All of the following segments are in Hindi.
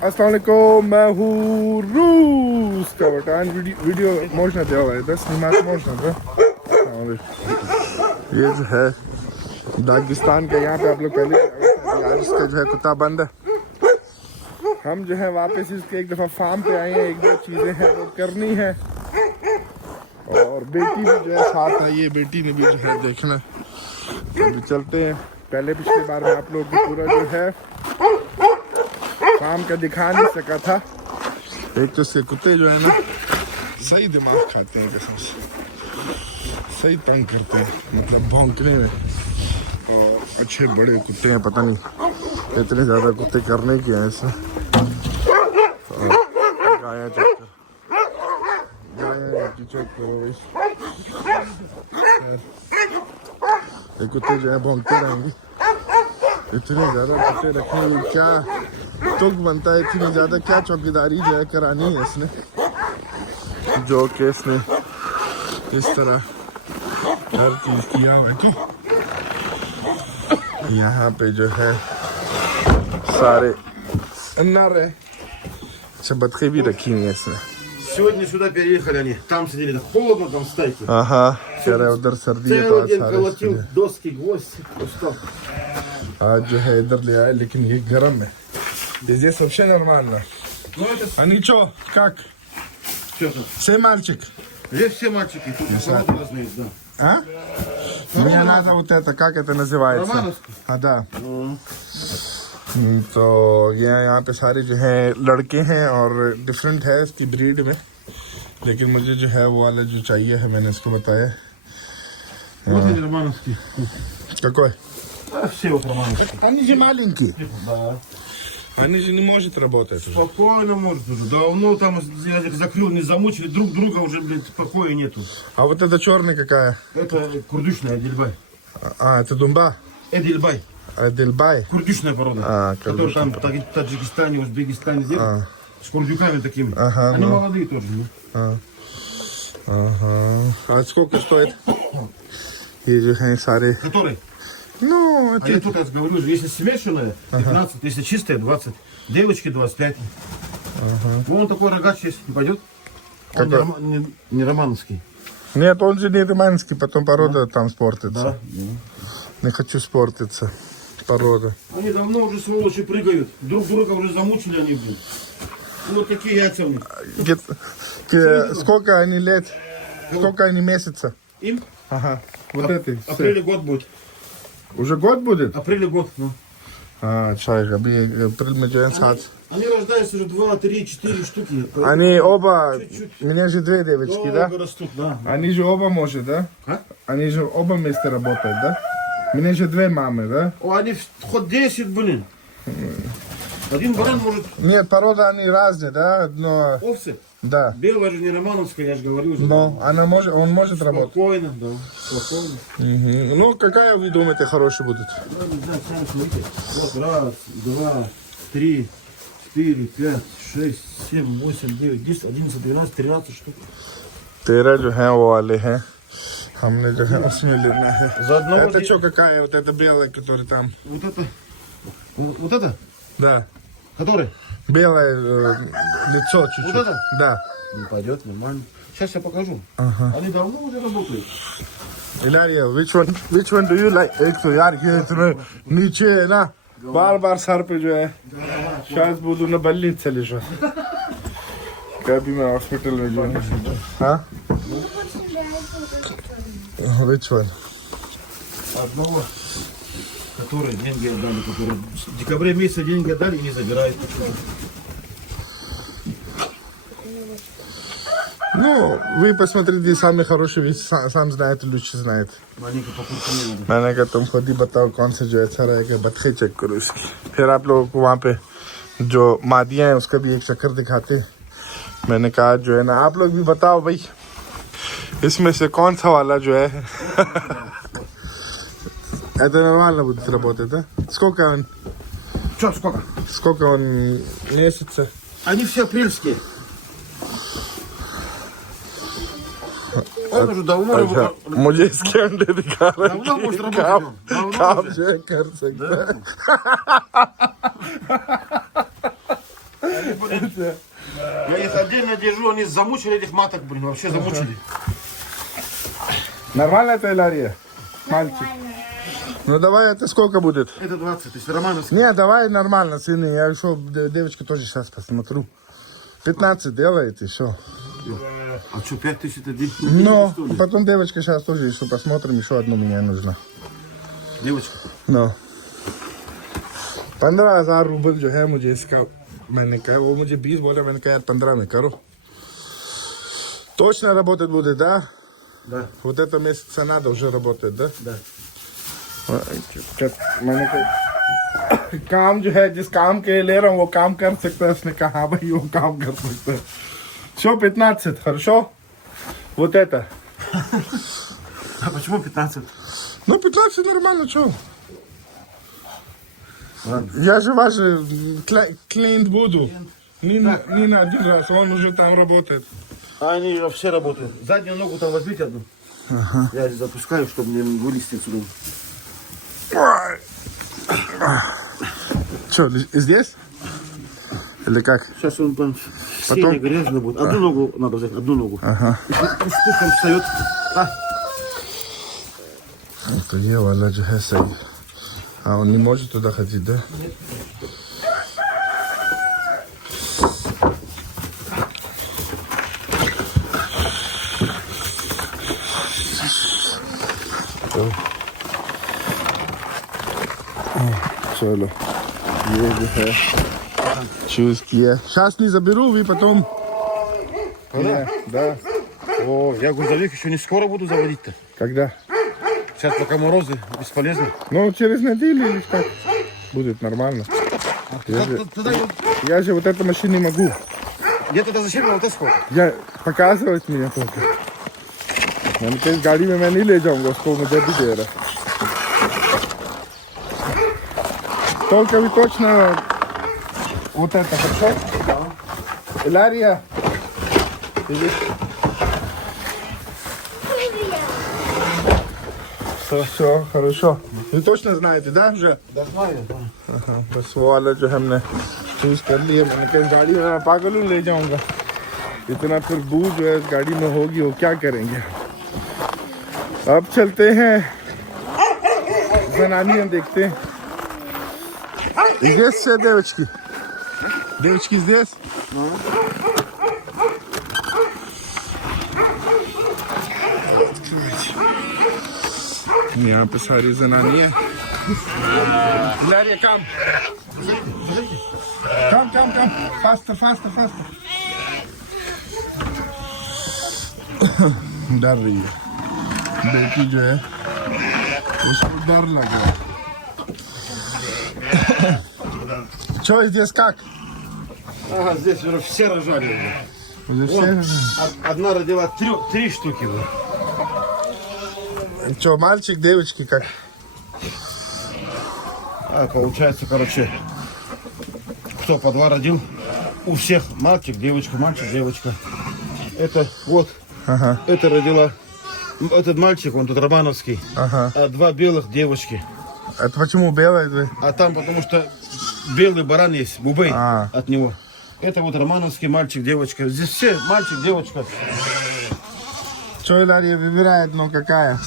अस्सलाम वालेकुम, मैं हूँ रूस का बटान। वीडियो можно делает, да? Снимать можно, да? ये जो है दागिस्तान का, यहाँ पे आप लोग पहले यार इसका जो है कुत्ता बंद है। हम जो है वापस इसके एक दफ़ा फार्म पे आए हैं, एक दो चीज़ें हैं वो करनी है और बेटी भी जो है साथ आई है, बेटी ने भी जो है देखना। अभी चलते हैं। पहले पिछली बार में आप लोग को पूरा जो है फार्म का दिखा नहीं सका था। एक तो इसके कुत्ते जो है ना सही दिमाग खाते हैं, कसम से सही तंग करते हैं, मतलब भौंकने में। और अच्छे बड़े कुत्ते हैं, पता नहीं इतने ज़्यादा कुत्ते करने के हैं इसमें। गाया चेक करो भाई, ये कुत्ते जो है भौंकते रहेंगे। इतने ज़्यादा कुत्ते रखे हुए, क्या तुक बनता है इतनी ज़्यादा, क्या चौकीदारी जो है करानी है इसने, जो कि इसने इस तरह हर चीज़ किया हुआ है। तो यहाँ पे जो है सारे नर है, अच्छा बतखे भी रखी हुई है इसने। Сегодня сюда переехали они, там сидели, холодно, там стайки. ага, कह रहे उधर सर्दी है तो आज सारे колотил доски, гвозди, устал. आज जो है इधर ले आए, लेकिन ये गर्म है। Здесь вообще нормально. Ну это А ничего, как? что-то. Все мальчик? Здесь все мальчики, тут породы разные есть, да. А? Мне надо вот это, как это называется? Романовский? हाँ, да. तो ये यहाँ पे सारे जो हैं लड़के हैं और डिफरेंट है इसकी ब्रीड में, लेकिन मुझे जो है वो वाला जो चाहिए है मैंने इसको बताया। Вот они романовские. Какой? Все вот романовские. Они же маленькие. Да. Они же не может работать уже. Спокойно может уже. Давно там я их закрыл, не замучили, друг друга уже, блядь, покоя нету. А вот это черная какая? Это курдючная Эдельбай. А, это думба? Эдельбай. Дельбай? Курдючная порода. А, которая там в Таджикистане, Узбекистане делают. С курдюками такими. Ага, они ну. молодые тоже. Ну. Ага. А сколько стоит? ये जो हैं सारे, Который? ну, А я тут я говорю, если смешанная, 15, если чистая, 20. Девочки 25. Ну, он такой рогач есть, не пойдет? Он не романовский. нет, он же не романский, потом порода там спортится. Да. Не хочу спортиться, порода. Они давно уже, сволочи, прыгают. Друг друга уже замучили они, блин. Ну, вот такие яйца у них. Сколько они лет? Сколько они месяца? Им? Ага, вот это. В апреле год будет. Уже год будет? Апреле год, ну. А, чай, апрель में जो है 7. Они рождаются уже 2, 3, 4 штуки. Они оба, Чуть-чуть. у меня же две девочки, да? Долго растут, да. Они же оба может, да? А? Они же оба вместе работают, да? У меня же две мамы, да? О, они хоть 10, блин. Один баран может... Нет, порода они разные, да? Но, Овцы. да. Белая же не романовская, я же говорю уже. Но она может, он может работать. Спокойно, да. Спокойно. Мгм. Ну, какая вы думаете хорошая будет? Ну, не знаю, сами смотрите. Вот, 1, 2, 3, 4, 5, 6, 7, 8, 9, 10, 11, 12, 13 штук. 13 जो है वो वाले हैं, हमने जो है उसमें लेना है। Заодно Это вот что, какая? Вот это белая, которая там? Вот это. Вот это? Да. Который? Белое лицо чуть-чуть. Вот это? Да. Не пойдет, нормально. Сейчас я покажу. Ага. Они давно уже работают. Ilaria, which one do you like? एक तो यार ये इतना नीचे है ना, बार सर पे जो है, शायद буду на больнице лежать. कभी मैं हॉस्पिटल में जो है, हाँ? Which one? Одного, которые деньги отдали, которые в декабре месяце деньги отдали и не забирают. Ну, вы посмотрите, самый хороший, вы сам знаете, лучше знаете. Маленько покупка не надо. मैंने कहा तुम खुद ही बताओ कौन सा जो अच्छा रहेगा, बतखे चेक करो उसकी। फिर आप लोगों को वहाँ पे जो मादियाँ हैं उसका भी एक चक्कर दिखाते। मैंने कहा जो है ना, आप लोग भी बताओ भाई, इसमें से कौन सा वाला जो है это нормально будет работать, да? Сколько он? Че, сколько? Сколько он месяца? Они все апрельские. Он уже давно अच्छा, मुझे इसके अंडे दिखा रहे давно может हैं, работать. он. Давно काम уже. जो है कर सकता है। блин. Я их отдельно держу, они замучили этих маток, блин, вообще замучили. Нормально это, Илария? Мальчик. Ну давай, это сколько будет? Это 20, то есть романовский. Не, давай нормально, сыны. Я решил, девочка тоже сейчас посмотрю. 15 делает и все. А что, 5000 это деньги? Но потом девочка сейчас тоже еще посмотрим, еще одну мне нужно. Девочка. No. 15,000 रूबल जो है मुझे इसका मैंने कहा वो मुझे 20 बोला मैंने कहा यार 15 में करो точно работать будет, да? Да. Вот это месяца надо уже работает, да? Да. मैंने कहा काम जो है जिस काम के ले रहा हूँ वो काम कर सकता है उसने कहा हाँ भाई वो काम कर सकता है все 15 хорошо вот это А почему 15? ну 15 нормально что я же ваш клиент буду не на один раз он уже там работает. А они все работают. Заднюю ногу там возьмите одну. Ага. Я запускаю, чтобы мне вылезти отсюда. Что, здесь? Или как? Сейчас он там Потом- сильно грязно будет. Одну ногу надо взять, одну ногу. Ага. Пусть там встает. А, तो ये वाला जो है सही हाँ он не может туда ходить, да? चलो ये जो है चूज किया сейчас не заберу вы потом да о, я грузовик еще не скоро буду заводить-то. когда Сейчас пока морозы, бесполезно. ну через неделю или как будет нормально Тогда я же вот эту машину не могу я тогда зачем я вот это сколько? я показывать меня только मैंने कहा इस गाड़ी में मैं नहीं ले जाऊंगा उसको मुझे भी दे रहा только вы точно вот это хорошо? Илария все хорошо вы точно знаете да уже Да знаю, да. हाँ, बस वो वाला जो हमने चूज कर लिया मैंने कहा इस गाड़ी में मैं पागल हूँ ले जाऊंगा इतना फिर बू जो है इस गाड़ी में होगी वो क्या करेंगे अब चलते हैं जनानियां देखते हैं здесь все девочки девочки здесь यहाँ पे सारी जनानियां Larry, come. Come. Faster. डर रही है बेटी जो है उसको डर लग रहा है Что здесь как? Ага, здесь уже все рожали. Уже Вон, все? одна родила три штуки. Что, мальчик, девочки как? А, получается, короче, кто по два родил? У всех мальчик, девочка. Это вот, Ага. это родила, этот мальчик, он тут романовский, Ага. а два белых девочки. Это почему белая? А там потому что белый баран есть, бубей А. от него. Это вот романовский мальчик, девочка. Здесь все мальчик, девочка. Что Лария выбирает, ну какая?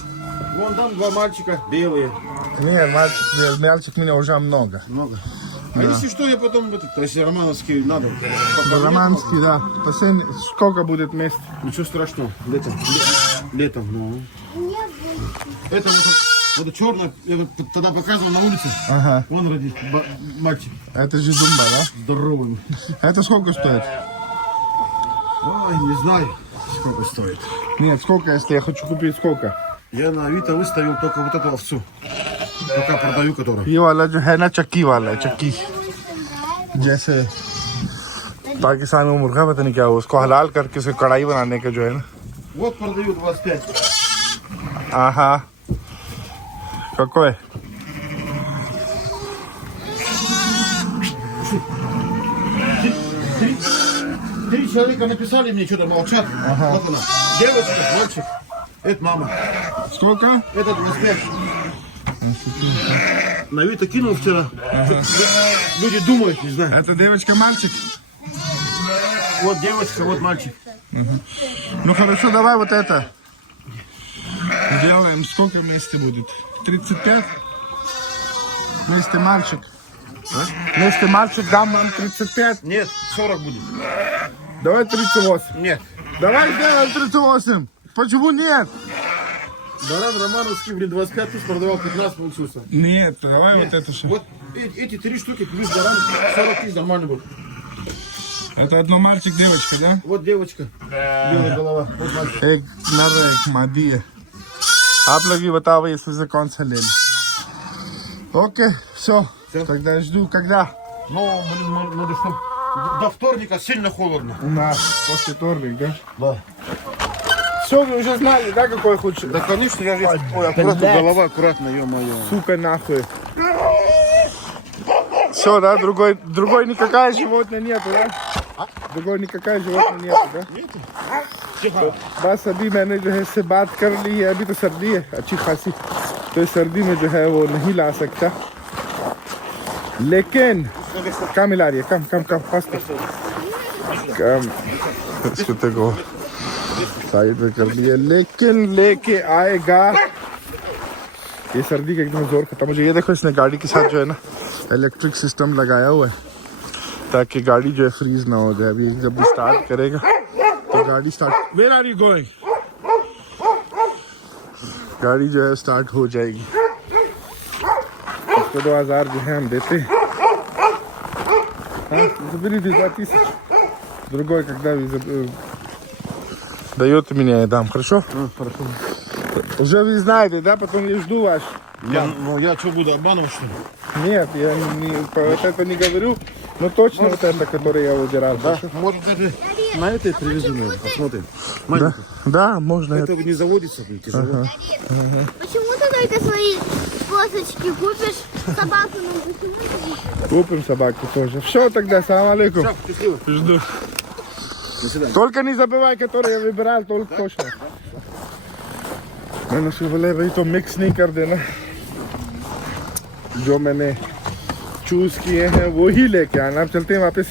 Вон там два мальчика белые. Нет, мальчик меня уже много. Много. А если что, я потом, если романовский надо. Романский, да. Последний, сколько будет мест? Ничего страшного. Летом. Ну. Это вот это черное, я тогда показывал на улице. Ага. Вон родит мальчик. Это же думба, да? Здоровый. Это сколько стоит? Ой, не знаю, сколько стоит. Нет, сколько, если я хочу купить, сколько? Я на Авито выставил только вот эту овцу. Пока продаю, которую. ये वाला जो है ना चक्की वाला है चक्की जैसे पाकिस्तान में मुर्गा पता नहीं क्या हो उसको हलाल करके उसे कढ़ाई बनाने का जो है ना Вот продаю 25. ага какой Три человека написали мне, что-то молчат. Вот она. Девочка, мальчик. Это мама. сколько Это 25. На Авито кинул вчера. Люди думают, не знаю. это девочка мальчик Вот девочка, вот мальчик. Ну хорошо, давай вот это. Сделаем, сколько вместе будет? 35? Вместе мальчик. Вместе мальчик дам вам 35. Нет, 40 будет. Давай 38. Нет. Давай сделаем 38. Почему нет? Баран Романовский, блин, 25 тысяч продавал, 15 получился. Нет, давай вот это все. Вот эти 3 штуки плюс баран, 40 тысяч нормально будет. Это одно мальчик, девочка, да? Вот девочка, белая голова, вот мальчик. एक नर है, एक मादी है। आप लोग ही बताओ भाई इसमें से कौन सा ले लें। Окей, все. Тогда жду, когда? Ну, блин, надо что? До вторника сильно холодно. У нас после вторника, да? Да. Все, вы уже знали, да, какой худший? Да, конечно, я же... Ой, аккуратно, голова, аккуратно, ё-моё. Сука, нахуй. Все, да, другой никакая животное нету, да? другой никакая животное нету, да? Нету. बस अभी मैंने जो है इससे बात कर ली है, अभी तो सर्दी है अच्छी खासी, तो इस सर्दी में जो है वो नहीं ला सकता, लेकिन कम मिला रही है, कम कम कम फर्स्ट कम इस कुत्ते को साइड में कर दिया, लेकिन लेके आएगा। ये सर्दी का एकदम जोर खत्म हो जाए। ये देखो इसने गाड़ी के साथ जो है ना इलेक्ट्रिक सिस्टम लगाया हुआ है ताकि गाड़ी जो है फ्रीज ना हो जाए। अभी जब भी स्टार्ट करेगा तो गाड़ी start, where are you going, गाड़ी जो है स्टार्ट हो जाएगी। इसको 2000 जो है हम देते हैं। Другой, когда дает мне дам, хорошо? Хорошо. Уже вы знаете, да? Потом я жду ваш. Я что, буду обманывать, что ли? Нет, я вот это не говорю, но точно вот это, которое я выбирал. Да, может даже на этой привезу, наверное, посмотрим. Да, да, можно. Это не заводится, блин, тяжело. Почему ты только свои косточки купишь собаку, но почему ты? Купим собаку тоже. Все тогда, салам алейкум. Все, счастливо. Жду. До свидания. Только не забывай, который я выбирал, только точно. मैंने उसको बोला भाई तो मिक्स नहीं कर देना, जो मैंने चूज किए हैं वो ही लेके आना। अब चलते हैं वापस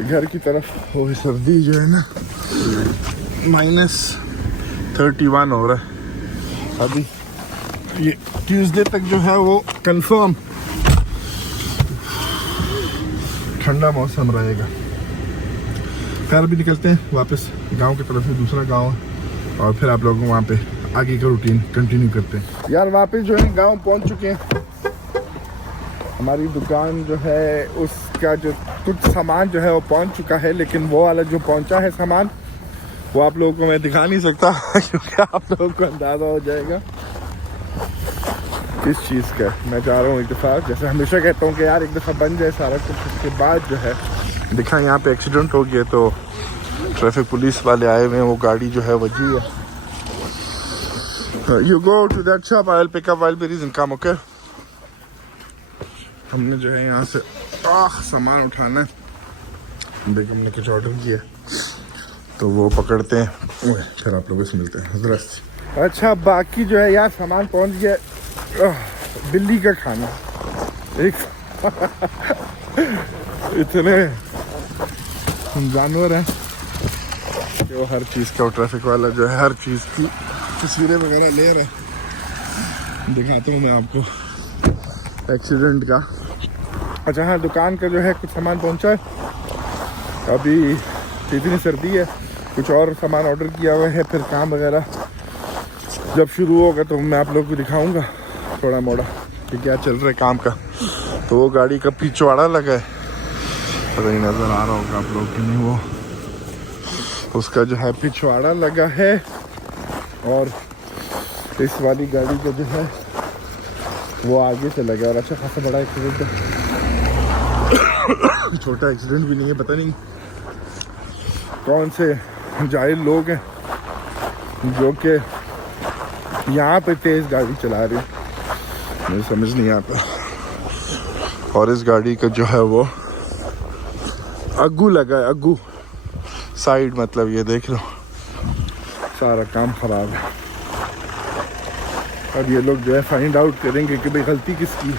घर की तरफ। वो सर्दी जो है ना -31 हो रहा है अभी। ये ट्यूसडे तक जो है वो कंफर्म ठंडा मौसम रहेगा। फिर भी निकलते हैं वापस गांव की तरफ से, दूसरा गांव है, और फिर आप लोगों को वहाँ पे आगे का रूटीन कंटिन्यू करते हैं। यार वापस जो है गांव पहुँच चुके हैं। हमारी दुकान जो है उसका जो कुछ सामान जो है वो पहुँच चुका है, लेकिन वो वाला जो पहुँचा है सामान वो आप लोगों को मैं दिखा नहीं सकता क्योंकि आप लोगों को अंदाज़ा हो जाएगा किस चीज़ का। मैं चाह रहा हूँ एक दफ़ा, जैसे हमेशा कहता हूँ कि यार एक दफ़ा बन जाए सारा कुछ, उसके बाद जो है दिखा। यहाँ पे एक्सीडेंट हो गया तो ट्रैफिक पुलिस वाले आए हुए हैं, वो गाड़ी जो है वजी है। You go to that shop, I'll pick up Wildberries and come, okay? हमने जो है यहाँ से सामान उठाना है। बेगम ने कुछ ऑर्डर किया तो वो पकड़ते हैं, फिर आप लोगों से मिलते हैं। हजरत अच्छा, बाकी जो है यार सामान पहुँच गया। बिल्ली का खाना एक इतने जानवर हैं कि वो हर चीज़ का, ट्रैफिक वाला जो है हर चीज़ की तस्वीरें वगैरह ले रहे हैं। दिखाता हूँ मैं आपको एक्सीडेंट का। अच्छा हाँ, दुकान का जो है कुछ सामान पहुँचा है। अभी इतनी सर्दी है, कुछ और सामान ऑर्डर किया हुआ है। फिर काम वगैरह जब शुरू होगा तो मैं आप लोगों को दिखाऊंगा थोड़ा मोड़ा कि क्या चल रहा है काम का। तो वो गाड़ी का पिछवाड़ा लगा है, पता नहीं नज़र आ रहा होगा आप लोग कि नहीं, वो उसका जो है पिछवाड़ा लगा है। और इस वाली गाड़ी का जो है वो आगे से लगा। और अच्छा खासा बड़ा एक्सीडेंट है, छोटा एक्सीडेंट भी नहीं है। पता नहीं कौन से जाहिल लोग हैं जो कि यहाँ पे तेज़ गाड़ी चला रहे हैं, मुझे समझ नहीं आता। और इस गाड़ी का जो है वो अग्गू लगा है, अग्गू साइड, मतलब ये देख लो सारा काम खराब है। अब ये लोग जो है फाइंड आउट करेंगे कि भाई गलती किसकी है,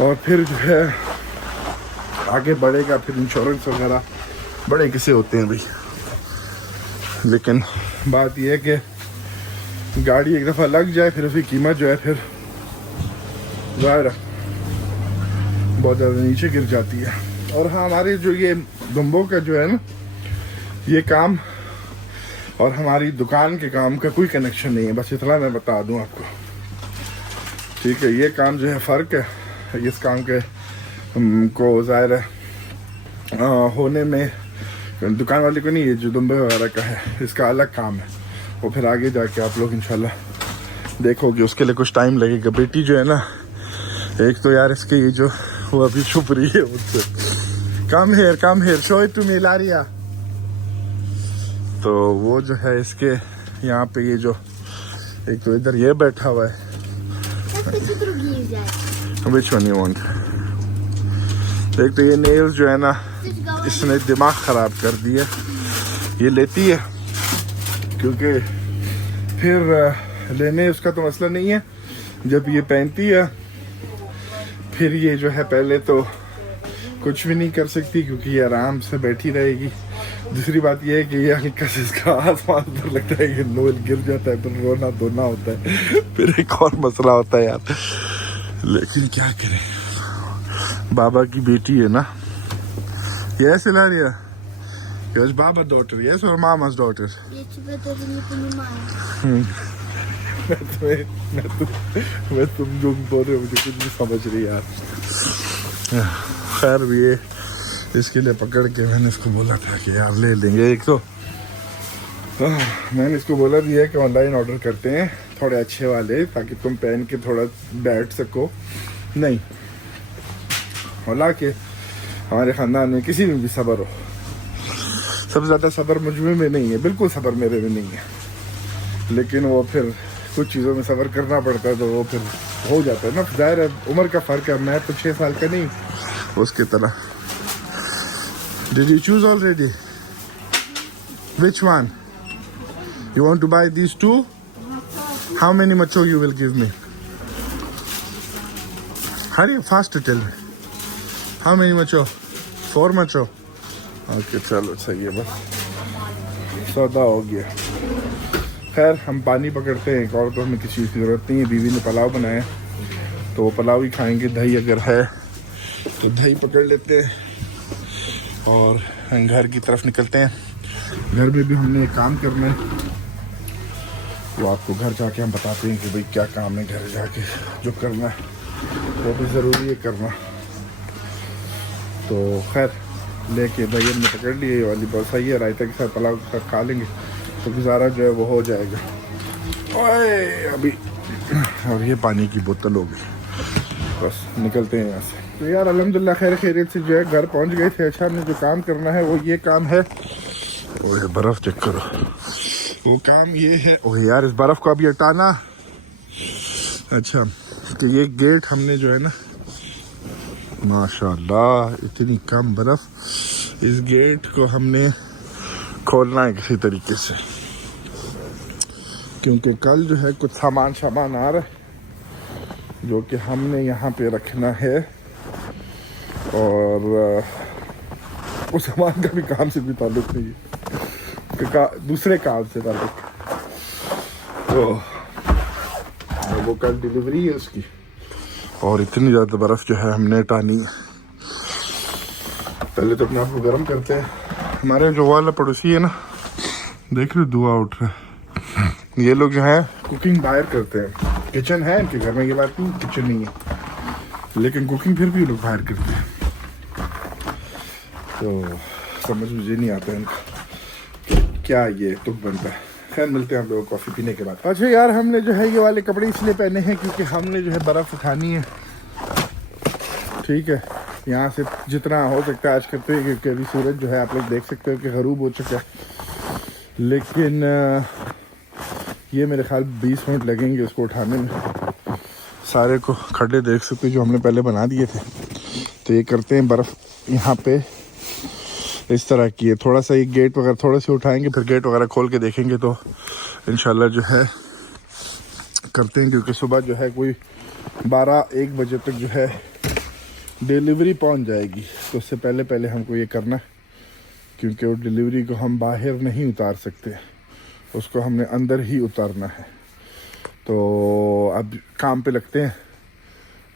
और फिर जो है आगे बढ़ेगा फिर इंश्योरेंस वगैरह बड़े किस्से होते हैं भाई। लेकिन बात यह है कि गाड़ी एक दफ़ा लग जाए फिर उसकी कीमत जो है फिर ज़ाहिर बहुत ज़्यादा नीचे गिर जाती है। और हाँ, हमारे जो ये दुम्बों का जो है ना ये काम और हमारी दुकान के काम का कोई कनेक्शन नहीं है, बस इतना मैं बता दूं आपको, ठीक है। ये काम जो है फ़र्क है इस काम के को ज़ाहिर है होने में दुकान वाले को नहीं, ये जो दुम्बे वगैरह का है इसका अलग काम है। वो फिर आगे जाके आप लोग इंशाल्लाह देखोगे, उसके लिए कुछ टाइम लगेगा। बेटी जो है ना, एक तो यार इसके ये जो वो अभी छुप रही है मुझसे, come here show it to me लारिया। तो वो जो है इसके यहाँ पे ये जो एक तो इधर ये बैठा हुआ है, विच वन यू वांट। एक तो ये नेल्स जो है ना इसने दिमाग ख़राब कर दिया, ये लेती है क्योंकि फिर लेने उसका तो मसला नहीं है, जब ये पहनती है फिर ये जो है पहले तो कुछ भी नहीं कर सकती क्योंकि ये आराम से बैठी रहेगी। दूसरी बात ये है कि ये हल्का से इसका आसमान पर लगता है कि नोल गिर जाता है, फिर रोना धोना होता है, फिर एक और मसला होता है यार। लेकिन क्या करें, बाबा की बेटी है ना। Yes, Ilaria. Yes, Baba daughter. Yes, or Mama's daughter. मैं तुम जो बोल रहे हो मुझे कुछ नहीं समझ रही यार। खैर ये इसके लिए पकड़ के मैंने इसको बोला था कि यार ले लेंगे एक तो मैंने इसको बोला भी है कि ऑनलाइन ऑर्डर करते हैं थोड़े अच्छे वाले ताकि तुम पहन के थोड़ा बैठ सको। नहीं, हालांकि हमारे ख़ानदान में किसी में भी सब्र हो, सबसे ज़्यादा सब्र मुझ में नहीं है, बिल्कुल सब्र मेरे में नहीं है, लेकिन वो फिर कुछ चीज़ों में सब्र करना पड़ता है तो वो फिर हो जाता है ना। ज़ाहिर है उम्र का फ़र्क है, मैं तो 6 साल का नहीं उसकी तरह। Did you choose already? Which one? You want to buy these two? How many macho you will give me? Hurry fast to tell me. How many macho? 4 macho? Okay, चलो सही है, बस सौदा हो गया। खैर हम पानी पकड़ते हैं, एक और तो हमें किसी चीज़ की ज़रूरत नहीं है। बीवी ने पुलाव बनाया तो वो पुलाव ही खाएंगे, दही अगर है तो दही पकड़ लेते हैं और घर की तरफ निकलते हैं। घर में भी हमने एक काम करना है, वो आपको घर जाके हम बताते हैं कि भाई क्या काम है। घर जाके जो करना है वो भी ज़रूरी है करना। तो खैर लेके दही हमने पकड़ लिए, ये वाली बहुत सही है, रायता के साथ पुलाव के साथ खा लेंगे तो गुजारा जो है वो हो जाएगा। ओए अभी और ये पानी की बोतल हो गई, बस निकलते हैं यहाँ से। तो यार अल्हम्दुलिल्लाह खैर खैरियत से जो है घर पहुँच गए थे। अच्छा हमने जो काम करना है वो ये काम है, ओए बर्फ़ चेक करो, वो काम ये है। ओए यार इस बर्फ़ को अभी हटाना। अच्छा तो ये गेट हमने जो है ना, माशाल्लाह इतनी कम बर्फ़, इस गेट को हमने खोलना है किसी तरीके से, क्योंकि कल जो है कुछ सामान आ रहा है जो कि हमने यहाँ पे रखना है और उस सामान का भी काम से भी ताल्लुक़ नहीं है, दूसरे काम से ताल्लुक़। तो वो कल डिलीवरी है उसकी और इतनी ज़्यादा बर्फ़ जो है हमने हटानी है। पहले तो अपने आप को गर्म करते हैं। हमारे जो वाला पड़ोसी है ना, देख रहे हो धुआं उठ रहा है। ये लोग जो है कुकिंग बाहर करते हैं, किचन है इनके घर में, ये बात नहीं किचन नहीं है, लेकिन कुकिंग फिर भी ये लोग बाहर करते हैं। तो समझ मुझे नहीं आता इनका क्या ये तुक बनता है। खैर मिलते हैं हम लोग कॉफ़ी पीने के बाद। अच्छा यार हमने जो है ये वाले कपड़े इसलिए पहने हैं क्योंकि हमने जो है बर्फ़ उठानी है, ठीक है। यहाँ से जितना हो सकता है आज करते हैं क्योंकि अभी सूरज जो है आप लोग देख सकते हो कि ग़रूब हो चुका है, लेकिन ये मेरे ख्याल 20 मिनट लगेंगे उसको उठाने में। सारे को खड्डे देख सकते हो जो हमने पहले बना दिए थे। तो ये करते हैं बर्फ़ यहाँ पे इस तरह की है, थोड़ा सा ये गेट वगैरह थोड़ा सा उठाएंगे, फिर गेट वगैरह खोल के देखेंगे तो इंशाल्लाह जो है करते हैं, क्योंकि सुबह जो है कोई 12-1 बजे तक जो है डिलीवरी पहुंच जाएगी। तो उससे पहले पहले हमको ये करना, क्योंकि वो डिलीवरी को हम बाहर नहीं उतार सकते, उसको हमने अंदर ही उतारना है। तो अब काम पे लगते हैं,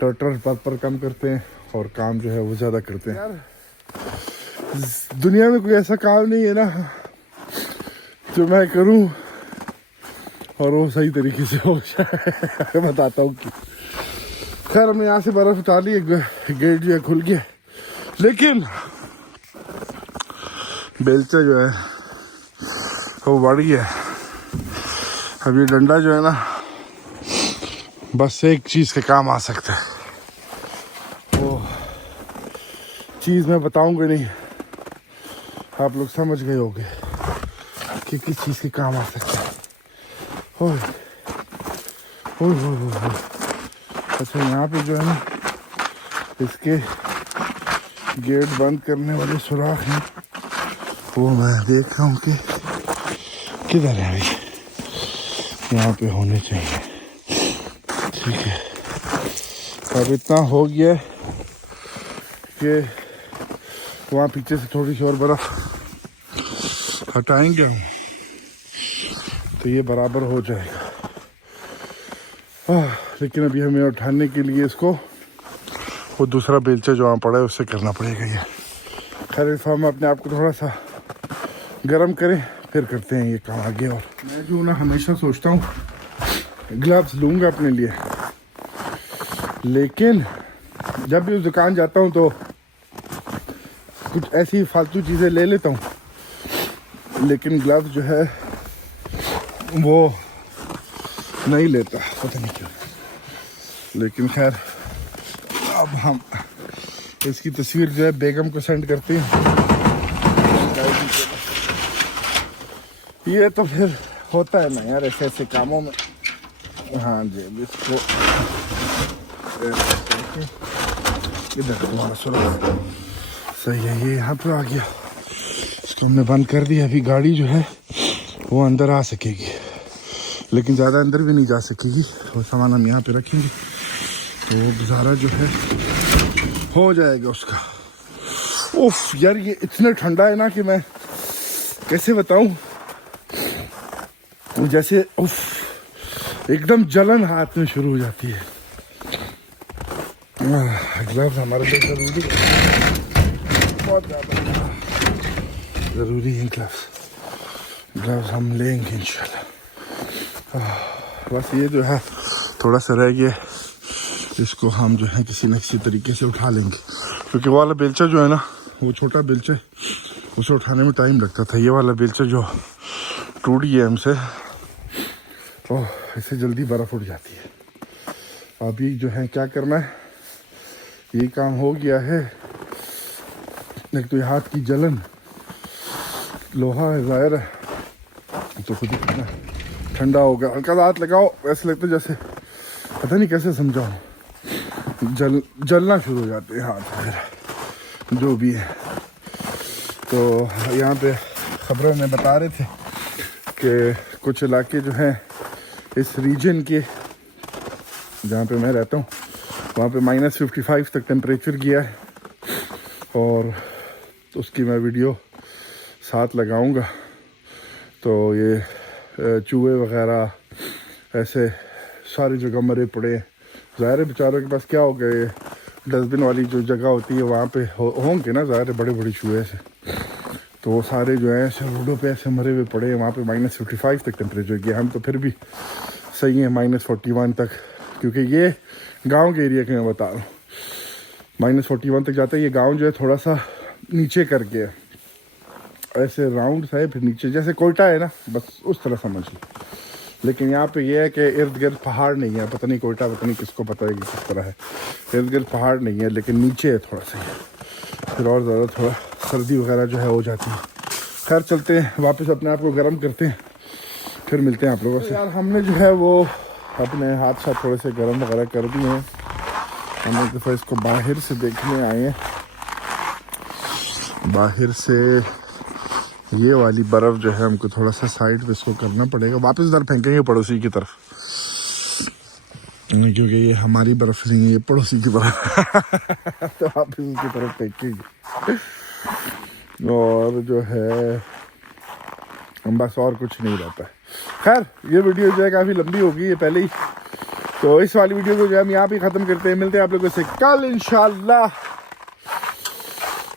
ट्रैक्टर पर कम करते हैं और काम जो है वो ज़्यादा करते हैं। यार दुनिया में कोई ऐसा काम नहीं है ना जो मैं करूं और वो सही तरीके से हो जाए। बताता हूँ कि खैर हमने यहाँ से बर्फ़ उतार ली, गेट जो है खुल गया, लेकिन बेलचा जो है वो बढ़ गया। अब ये डंडा जो है ना बस एक चीज़ के काम आ सकता है, वो चीज़ मैं बताऊंगा नहीं, आप लोग समझ गए होंगे कि किस चीज़ के काम आ सकता है। ओह ओह ओह। अच्छा यहाँ पे जो है ना इसके गेट बंद करने वाले सुराख हैं, वो मैं देख रहा हूँ कि किधर है भाई, यहाँ पे होने चाहिए। ठीक है, अब इतना हो गया कि वहाँ पीछे से थोड़ी सी और बर्फ हटाएंगे हम तो ये बराबर हो जाएगा। लेकिन अभी हमें उठाने के लिए इसको वो दूसरा बेलचा जो वहाँ पड़ा है उससे करना पड़ेगा। ये खैर इस हम अपने आप को थोड़ा सा गर्म करें फिर करते हैं ये काम आगे। और मैं जो ना हमेशा सोचता हूँ ग्लव्स लूँगा अपने लिए, लेकिन जब भी उस दुकान जाता हूँ तो कुछ ऐसी फालतू चीज़ें ले लेता हूँ, लेकिन ग्लव्स जो है वो नहीं लेता, पता नहीं क्यों। लेकिन खैर अब हम इसकी तस्वीर जो है बेगम को सेंड करते हैं। ये तो फिर होता है ना यार ऐसे ऐसे कामों में। हाँ जी, इसको इधर हमारा सुरक्षा सही है, ये यहाँ पे आ गया, इसको हमने बंद कर दिया। अभी गाड़ी जो है वो अंदर आ सकेगी, लेकिन ज़्यादा अंदर भी नहीं जा सकेगी। वो सामान हम यहाँ पे रखेंगे तो वो गुजारा जो है हो जाएगा उसका। उफ यार ये इतना ठंडा है ना कि मैं कैसे बताऊँ, जैसे उफ एकदम जलन हाथ में शुरू हो जाती है। ग्लव्स हमारे लिए ज़रूरी है, बहुत ज़्यादा ज़रूरी है ग्लव्स हम लेंगे इंशाल्लाह। बस ये जो है थोड़ा सा रह गया, इसको हम जो है किसी न किसी तरीके से उठा लेंगे, क्योंकि वो वाला बेलचा जो है ना वो छोटा बेलचा है, उसे उठाने में टाइम लगता था। ये वाला बेलचा जो टूट गया हमसे, ओह इससे जल्दी बर्फ़ उठ जाती है। अभी जो है क्या करना है, ये काम हो गया है। एक तो हाथ की जलन, लोहा है ज़ाहिर है तो खुद ही कितना ठंडा हो गया। हल्का हाथ लगाओ ऐसे लगता है जैसे पता नहीं कैसे समझाऊँ, जलना शुरू हो जाते हैं हाथ वगैरह जो भी है। तो यहाँ पे खबरों में बता रहे थे कि कुछ इलाके जो हैं इस रीजन के जहाँ पे मैं रहता हूँ वहाँ पे -55 तक टेम्परेचर गया है, और उसकी मैं वीडियो साथ लगाऊंगा। तो ये चूहे वगैरह ऐसे सारी जगह मरे पड़े हैं। ज़ाहिर है बेचारों के पास क्या हो गए, डस्टबिन वाली जो जगह होती है वहाँ पे होंगे ना ज़ाहिर है बड़े बड़े चूहे से, तो वो सारे जो है ऐसे रोडों पे ऐसे मरे हुए पड़े हैं। वहाँ पे -55 तक टेम्परेचर गया। हम तो फिर भी सही है -41 तक, क्योंकि ये गांव के एरिया के मैं बता रहा हूँ। -41 तक जाता है। ये गांव जो है थोड़ा सा नीचे करके है, ऐसे राउंड सा है, फिर नीचे जैसे कोयटा है ना, बस उस तरह समझ लो। लेकिन यहाँ पे ये है कि इर्द गिर्द पहाड़ नहीं है। पता नहीं कोयटा, पता नहीं किसको पता है कि किस तरह है। इर्द गिर्द पहाड़ नहीं है, लेकिन नीचे है थोड़ा सा, फिर और ज़्यादा थोड़ा सर्दी वगैरह जो है हो जाती है। खैर चलते हैं वापस, अपने आप को गर्म करते हैं, फिर मिलते हैं आप लोगों से। यार हमने जो है वो अपने हाथ साथ थोड़े से गर्म वगैरह कर दिए हैं। हम एक दफ़ा इसको बाहर से देखने आए हैं। बाहर से ये वाली बर्फ़ जो है हमको थोड़ा सा साइड पे इसको करना पड़ेगा, वापस इधर फेंकेंगे पड़ोसी की तरफ। क्योंकि ये हमारी बर्फ नहीं है, ये पड़ोसी की बर्फ तो आप उसकी तरफ फेंकेंगे। और जो है बस और कुछ नहीं रहता है। खैर ये वीडियो जो है काफ़ी लंबी होगी ये पहले ही, तो इस वाली वीडियो को जो है हम यहाँ पे ख़त्म करते हैं। मिलते हैं आप लोगों से कल इंशाल्लाह।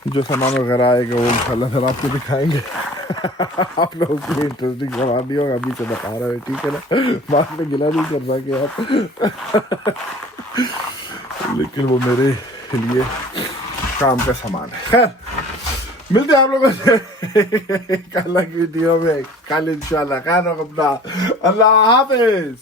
जो सामान वगैरह आएगा वो इंशाल्लाह सर आपको दिखाएंगे। आप लोगों के लिए इंटरेस्टिंग सामान नहीं होगा, अभी से बता रहा है, ठीक है ना, बाद में गिला नहीं करना कि आप लेकिन वो मेरे लिए काम का सामान है। खैर मिलते हैं आप लोगों से कल की वीडियो में, कल इंशाल्लाह। खैर अपना अल्लाह हाफिज।